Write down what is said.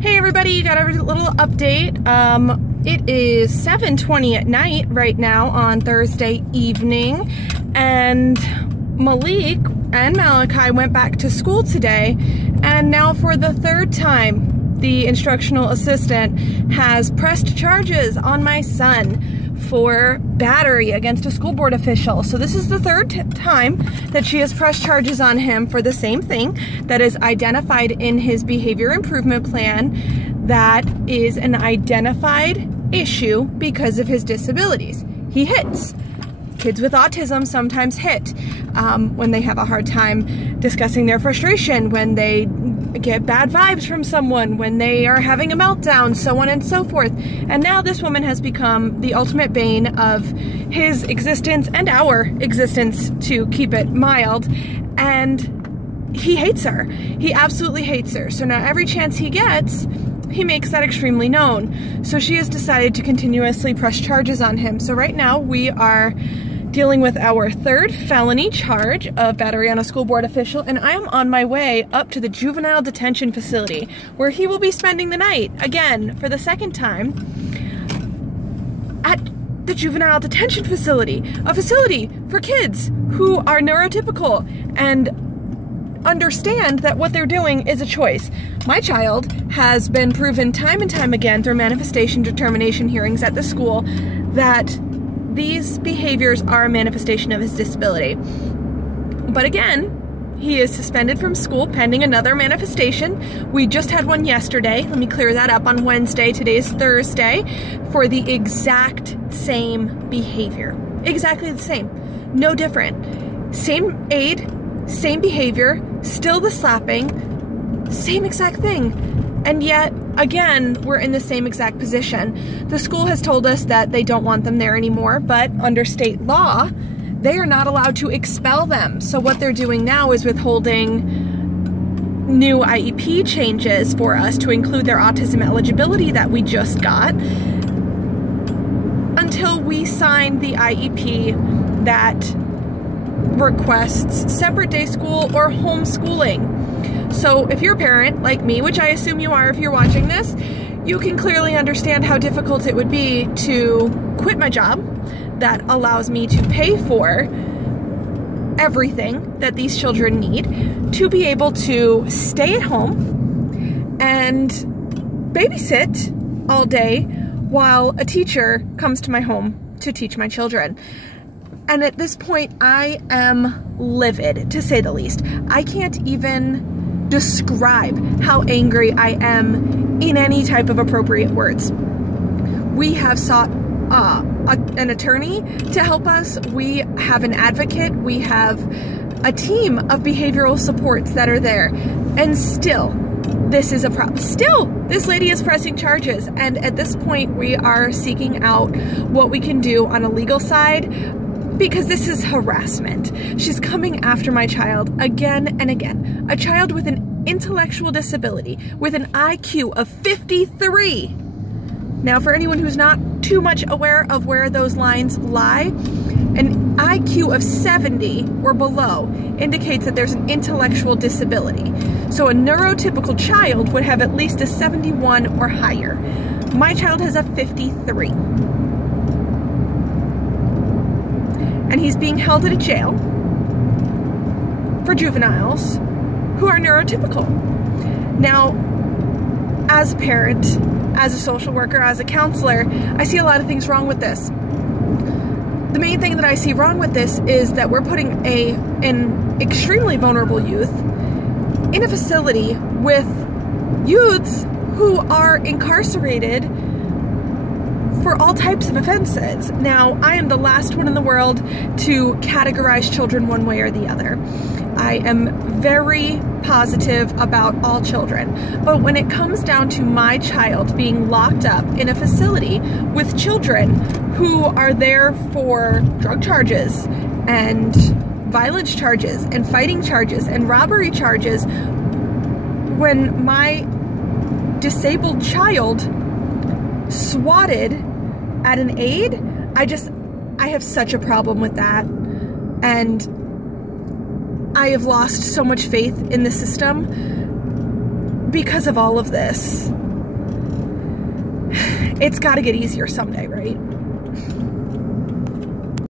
Hey everybody, got a little update. It is 7:20 at night right now on Thursday evening, and Malik and Malachi went back to school today, and now for the third time, the instructional assistant has pressed charges on my son for battery against a school board official. So this is the third time that she has pressed charges on him for the same thing that is identified in his behavior improvement plan, that is an identified issue because of his disabilities. He hits. Kids with autism sometimes hit when they have a hard time discussing their frustration, when they get bad vibes from someone, when they are having a meltdown, so on and so forth. And now this woman has become the ultimate bane of his existence and our existence, to keep it mild, and he hates her. He absolutely hates her. So now every chance he gets, he makes that extremely known. So she has decided to continuously press charges on him. So right now we are dealing with our third felony charge of battery on a school board official, and I am on my way up to the juvenile detention facility where he will be spending the night, again, for the second time, at the juvenile detention facility, a facility for kids who are neurotypical and understand that what they're doing is a choice. My child has been proven time and time again through manifestation determination hearings at the school that these behaviors are a manifestation of his disability. But again, he is suspended from school pending another manifestation. We just had one yesterday. Let me clear that up. On Wednesday, today is Thursday, for the exact same behavior. Exactly the same. No different. Same aid, same behavior, still the slapping, same exact thing. And yet, again, we're in the same exact position. The school has told us that they don't want them there anymore, but under state law, they are not allowed to expel them. So what they're doing now is withholding new IEP changes for us to include their autism eligibility that we just got until we sign the IEP that requests separate day school or homeschooling. So if you're a parent like me, which I assume you are if you're watching this, you can clearly understand how difficult it would be to quit my job that allows me to pay for everything that these children need, to be able to stay at home and babysit all day while a teacher comes to my home to teach my children. And at this point, I am livid, to say the least. I can't even describe how angry I am in any type of appropriate words. We have sought an attorney to help us. We have an advocate. We have a team of behavioral supports that are there. And still, this is a problem. Still, this lady is pressing charges. And at this point, we are seeking out what we can do on a legal side, because this is harassment. She's coming after my child again and again. A child with an intellectual disability, with an IQ of 53. Now, for anyone who's not too much aware of where those lines lie, an IQ of 70 or below indicates that there's an intellectual disability. So a neurotypical child would have at least a 71 or higher. My child has a 53. And he's being held at a jail for juveniles who are neurotypical. Now, as a parent, as a social worker, as a counselor, I see a lot of things wrong with this. The main thing that I see wrong with this is that we're putting an extremely vulnerable youth in a facility with youths who are incarcerated for all types of offenses. Now, I am the last one in the world to categorize children one way or the other. I am very positive about all children. But when it comes down to my child being locked up in a facility with children who are there for drug charges and violence charges and fighting charges and robbery charges, when my disabled child swatted at an aide, I have such a problem with that. And I have lost so much faith in the system because of all of this. it's got to get easier someday, right?